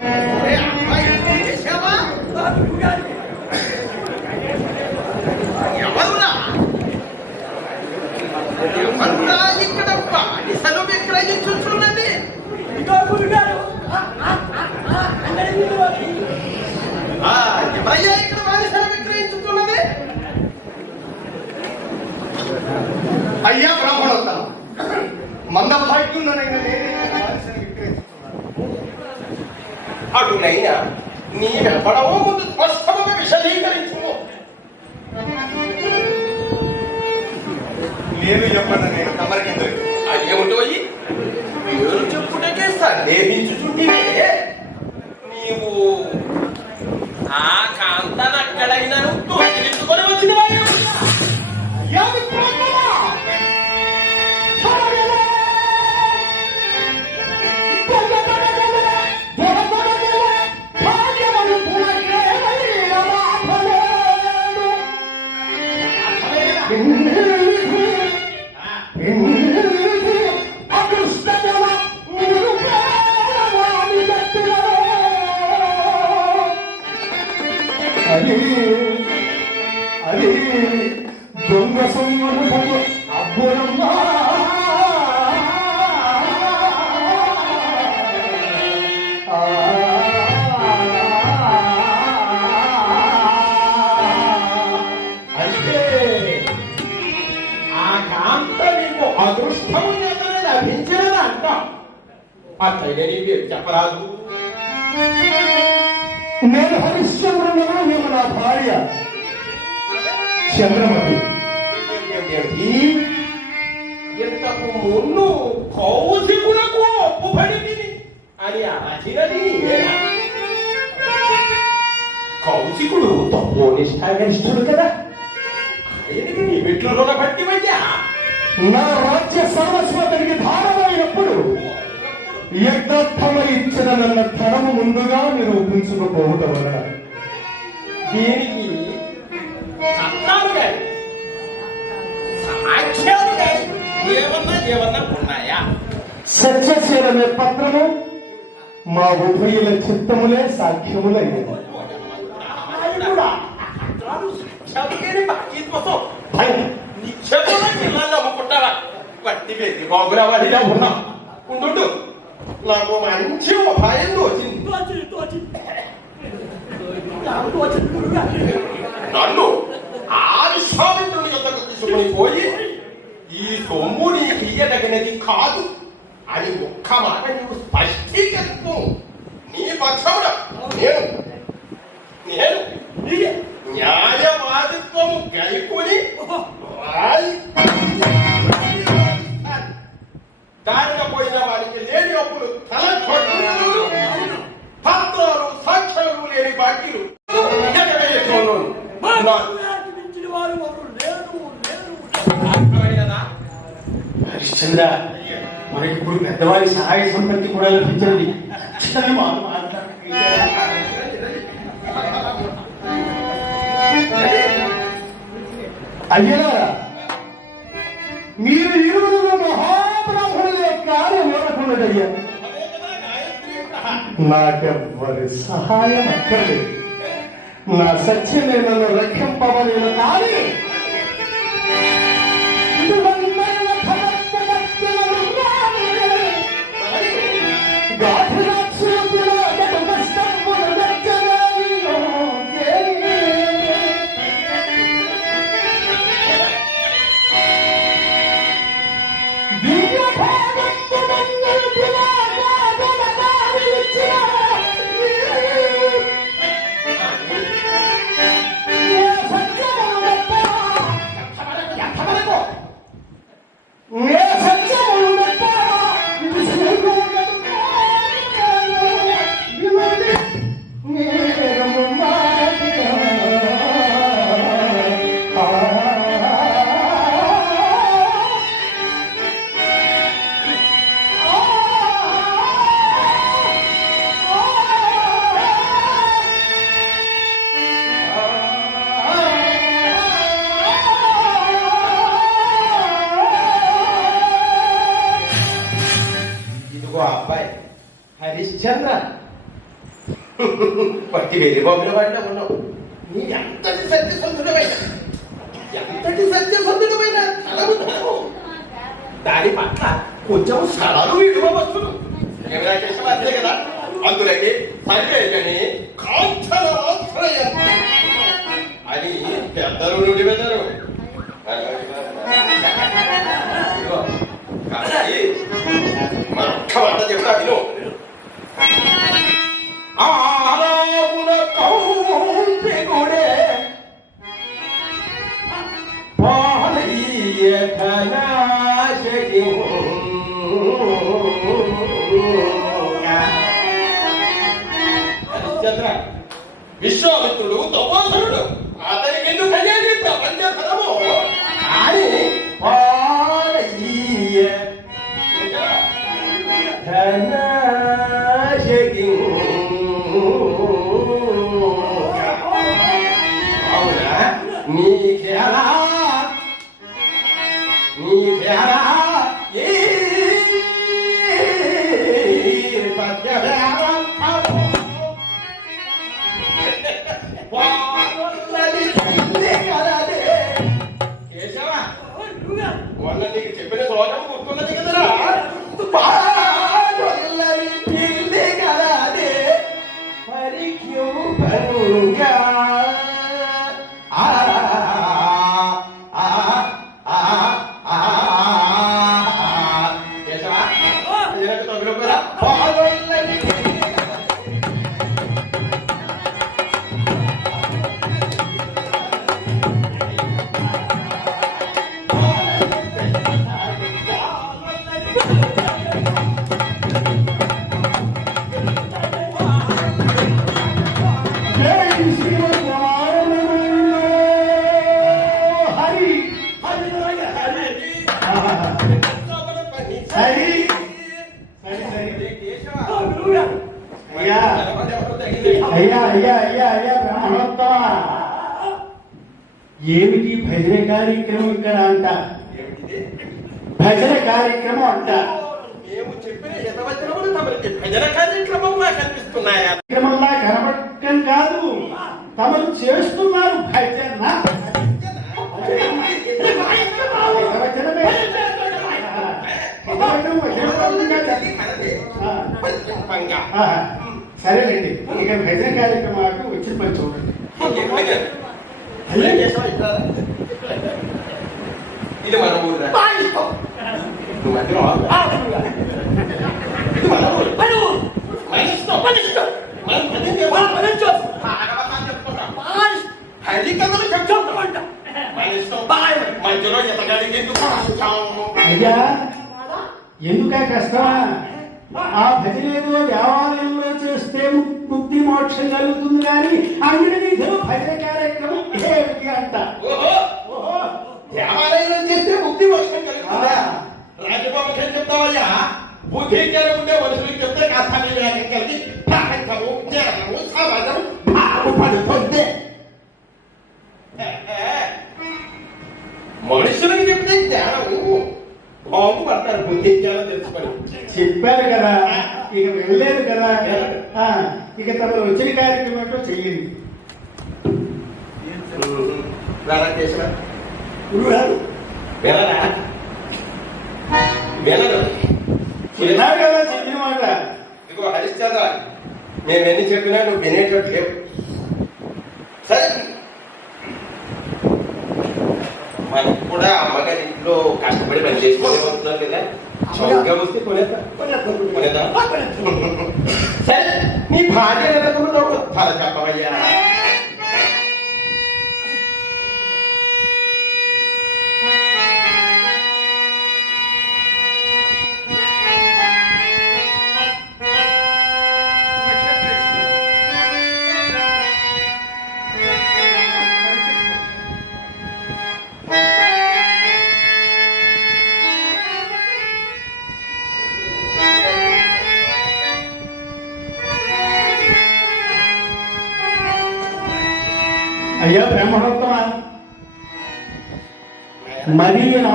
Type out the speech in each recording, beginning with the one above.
Yeah. అటునైనా నీ వెంబడమో ముందు స్పష్టముగా విశదీకరించు నేను చెప్పను నేను తమరికెందుకు అదేమిటోయి పేరు చెప్పుటకే సందేహించుచుంటివే నీవు ఆ కాంతనక్కడైనా తోటించుకొని వచ్చిన అయ్యా అట్లయితే నీకు చెప్పరాదు నేను హరిశ్చంద్రుడు నేను నా భార్య చంద్రమతి? ఇంతకు మున్ను కౌశికులకు ఒప్పుబడింది అని అరచినది? కౌశికుడు తప్పు నిష్ఠాగరిష్ఠుడు కదా ఆయనకి నీ బిడ్డలు రుణపట్టి వయ్యా నా రాజ్య సర్వస్వతనికి భారమైనప్పుడు యజ్ఞార్థమై ఇచ్చిన నన్న ధనము ముందుగా నిరూపించుకోపోవటం వలన దీనికి ఏమన్నా ఏమన్నా ఉన్నాయా? సత్యశీలమే పత్రము మా ఉభయుల చిత్తములే సాక్ష్యములైనది కూడా. చదువుకేని బాకీ కోసం భయం నిత్యమున పిల్లలు నమ్ముకుంటారా వట్టి వెళ్ళి బాగురా వాడిలా ఉన్నా ఉండు నాకు మంచి ఉపాయం తోచింది నన్ను ఆ విశ్వామిత్రుని యొక్కకు తీసుకుని పోయి ఈ సొమ్ము నీకు ఇయ్యదగినది కాదు అని ఒక్క మాట నీవు స్పష్టీకరింపు నీ పక్షమున నేను నేను న్యాయవాదిత్వము గైకొని దారిన ఎవరకున్నదయ్యా నాకెవ్వరి సహాయం అక్కర్లేదు. నా సత్యం నేను రక్షింపవలేను కానీ పట్టి వెళ్ళి బాబుల వాడిలో ఉన్నావు. నీ ఎంతటి సత్యసంధుడమైన ఎంతటి సత్యసంధుడమైన ధనము దాని పట్ల కొంచెం స్థలాలు విడువవచ్చును ఏమైనా అంతే కదా? అందులకి సరివేయని కాంచనాశ్రయం. అని పెద్దలు నుండి వెళ్ళరు ఇదిగో, కాబట్టి మరొక్క చెప్తా విను. హరిశ్చంద్ర విశ్వామిత్రుడు తపోధరుడు అతనికి ఎందుకు అయ్యేది ప్రపంచ ధనము. ఏమిటి భజన కార్యక్రమం ఇక్కడ అంట? భజన కార్యక్రమం అంట. మేము చెప్పిన యథవచనములు తమరికి భజన కార్యక్రమంలా కనిపిస్తున్నాయా? కార్యక్రమంలా కనబడటం కాదు. తమరు చేస్తున్నారు భజన. సరేనండి. ఇక భజన కార్యక్రమాలకు వచ్చిన పని చూడండి. అయ్యా కేశవ, ఇట్లా రా. ఇది మన ఊరురా నువ్వు మధ్యలో ఆగు. ఇది మన ఊరు మన ఇష్టం మనం భజన చేయాలి. భాగవతాలు చెప్పుకుంటాం. హరికథలు చెప్తామంట మన ఇష్టం మధ్యలో ఎతగాడికి ఎందుకు అవసరం? అయ్యా ఎందుక కష్టమా ఆ భజన ఏదో దేవాలయంలో చేస్తే ముక్తి మోక్షం కలుగుతుంది కానీ అంగడి వీధిలో భజన ఏమిటి అంట ఓహో! దేవాలయంలో చేస్తే బుద్ధి వర్షం కలుగుతుందా. రాజభవన్ చెప్తావయ్యా? బుద్ధి ఉండే మనుషులకి చెప్తే కాస్త వివేకం కలిగి జ్ఞానము సమాజం బాగుపడుతుంది. మనుషులకు చెప్తే జ్ఞానము బాగుపడతారు బుద్ధి జ్ఞానం చెప్పారు కదా. ఇక వెళ్ళలేదు కదా. ఇక తమరు వచ్చిన కార్యక్రమం ఏంటో చెయ్యండి రారా కేశవ వెళ్ళరా వెళ్ళరు విన్నారు కదా చెప్పిన మాట? ఇదిగో హరిశ్చంద్ర మేము ఎన్ని చెప్పినా నువ్వు వినేటట్టు లేవు. సరే. మనకు కూడా అమ్మగారి ఇంట్లో కష్టపడి పని చేసుకునే వస్తున్నారు కదా? చౌకగా వస్తే కొనేద్దాం కొనేద్దాం సరే నీ భార్య తల చెప్పవయ్యా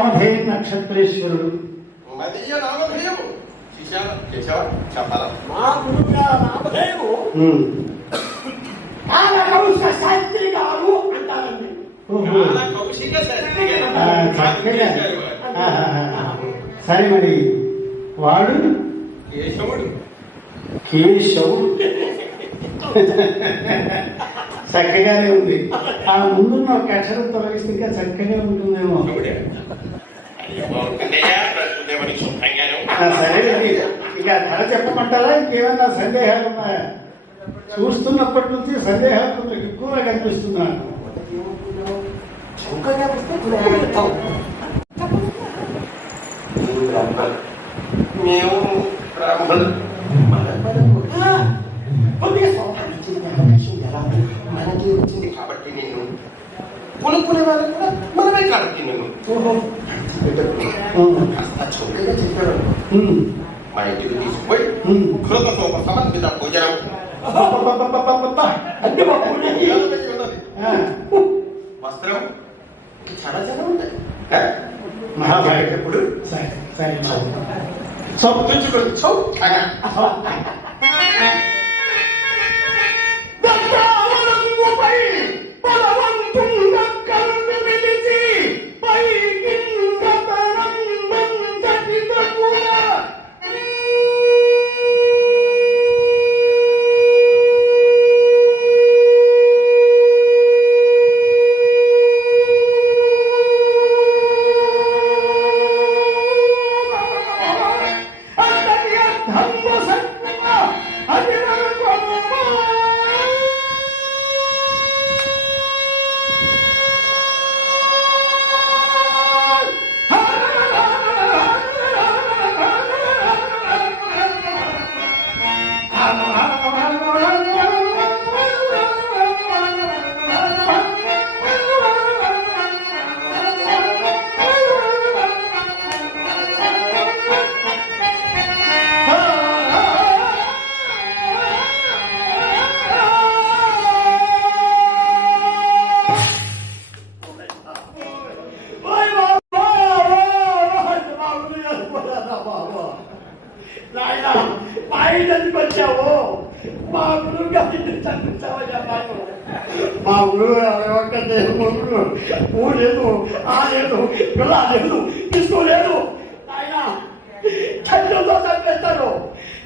నామధేయ నక్షత్రేశ్వరుడు. మదీయ నామధేయము మా గురువు గారు నామధేయము శాస్త్రి అంటారండి. సరే మరి వాడు? కేశవుడు. కేశవుడు. చక్కగానే ఉంది. ఆ ముందున్న ఒక అక్షరం తొలగిస్తే ఇంకా చక్కగా ఉంటుందేమో. సరే ఇక ధర చెప్పమంటారా? ఇంకేమన్నా సందేహాలు ఉన్నాయా? చూస్తున్నప్పటి నుంచి సందేహాలు ఎక్కువగా కనిపిస్తున్నాను. మేము బ్రాహ్మణులు. మనకి వచ్చింది కాబట్టి నిన్ను కొనుక్కునే వాళ్ళని కూడా మనమే కాబట్టి నిన్ను ఓహో ఉమ్, కాస్త చౌకగా చెప్పాడు ఉమ్, మా ఇంటికి తీసుకుపోయి ఉమ్. కృత సోప సమర్పిత భోజనం అబ్బబ్బబ్బబ్బబ్బబ్బ. అంటే మా ఊరికి ఆ, వస్త్రం చాలా చాలా ఉంటాయి మహాభాగ్యం. ఎప్పుడు సరే సరే సోపు తుంచుకొని చౌకగా మా గురువు గారు ఒక్కటే గురువు లేదు ఆ లేదు పిల్ల లేదు ఇస్తూ లేదు. నాయనా చంద్రులతో చంపేస్తారు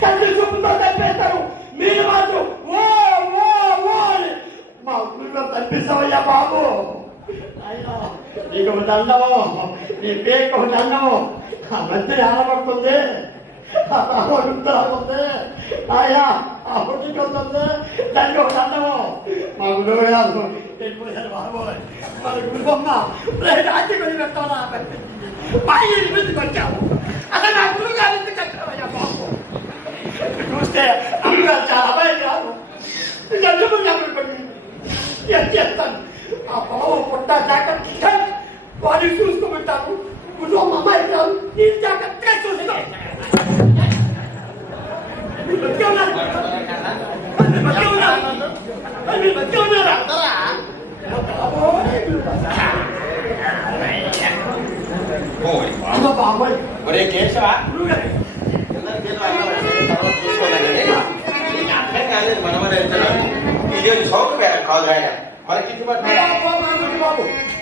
చంద్ర చూపుతో చంపేస్తారు. మీరు మాత్రం ఓ ఓ ఓ అని మా ఊళ్ళో గారు బాబు. నీకు ఒక దండము నీ పేరు ఒక దండము. ఆ మధ్య ఆడబడుతుంది ఉంది ఆయా ఆ వస్తుంది దానికి ఒక దండము మా గురువు గారు వెళ్ళిపోయారు బాబోయ్ మన గురుబొమ్మ రాజ్యం కొని పెట్టాలా మా ఇంటి వచ్చావు. అసలు నా గురువు గారి ఇంటికి వచ్చావయ్యా బాబు? చూస్తే అమ్మగారు చాలా అబ్బాయి కాదు. ఎందుకు చెప్పండి ఏం చేస్తాను? ఆ బాబు పుట్ట జాగ్రత్త వాడిని చూసుకుంటాను ఇప్పుడు మా అమ్మాయి కాదు ఈ జాగ్రత్తగా చూసుకో మీరు బతికే ఉన్నారు. మీరు బతికే ఉన్నారు. మీరు బతికే ఉన్నారా? బాబోయ్, మీరు బతికే- ఓయ్ అమ్మ బాబోయ్ ఒరే కేశవ గురువుగారు, తర్వాత చూసుకోవాలి నీకు అర్థం కాలేదు మనమని వెళ్తున్నాను ఇదేమి చౌక బేరం కాదు ఆయన మనకి బాబు, బాబు, బాబు. ఇది ఇది ఇది ఇది అయ్యా ఇది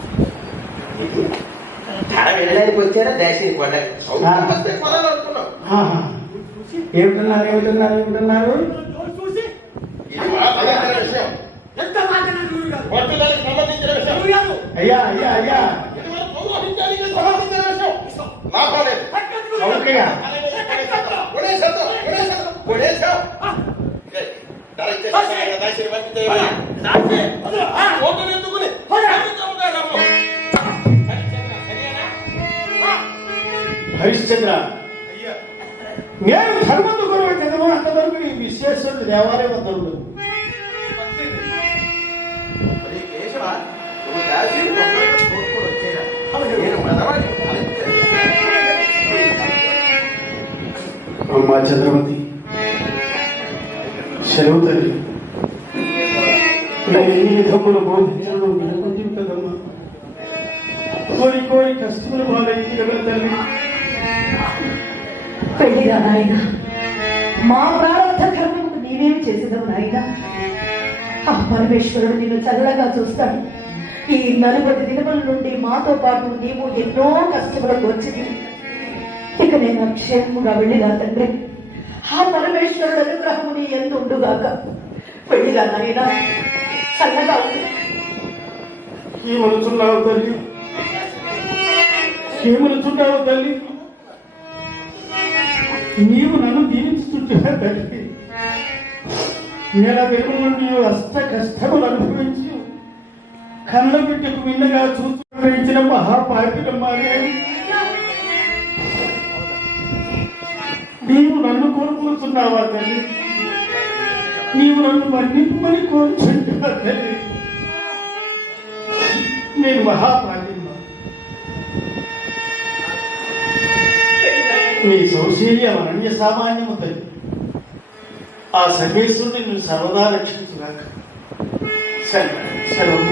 నేను ధర్మదు గురువు కదము అంతవరకు ఈ విశ్వేశ్వరుడు దేవాలయం వద్ద ఉండదు మరి కేశవ, నువ్వు దాసి తొందరగా కోరుకొని వచ్చేయరా. నేను మనవాడిని అమ్మా చంద్రమతి సెలవు తల్లి నేను ఈ విధములు బోధించడం వినకొద్ది పెళ్ళిగా నాయన. మా ప్రారంభ కర్మకు నీవేం చేసేదావు నాయన. ఆ పరమేశ్వరుడు నిన్ను చల్లగా చూస్తాడు. ఈ నలుగురు దినముల నుండి మాతో పాటు నీవు ఎన్నో కష్టములకు వచ్చింది. ఇక నేను క్షేమముగా వెళ్ళినా తండ్రి. ఆ పరమేశ్వరుడు అనుగ్రహము నీ ఎందు ఉండుగాక. వెళ్ళిగా నాయన. చల్లగా ఉండు. ఏమనుచున్నావు తల్లి? ఏమనుచున్నావు తల్లి? నీవు నన్ను దీవించుతుంటున్నా తల్లి నెల వెలుగు నుండి అష్ట కష్టములు అనుభవించి కళ్ళ బిడ్డకు విన్నగా చూసిన మహాపాపికమ్మానే నీవు నన్ను కోరుకుంటున్నావా తల్లి? నీవు నన్ను మన్నింపమని కోరుచుంటా తల్లి? నేను మహాప్రాజ్ఞ నీ సౌశీల్యం అనన్య సామాన్యము తల్లి ఆ సర్వేశ్వరుని నువ్వు సర్వదా రక్షించుగాక. సెలవు సెలవు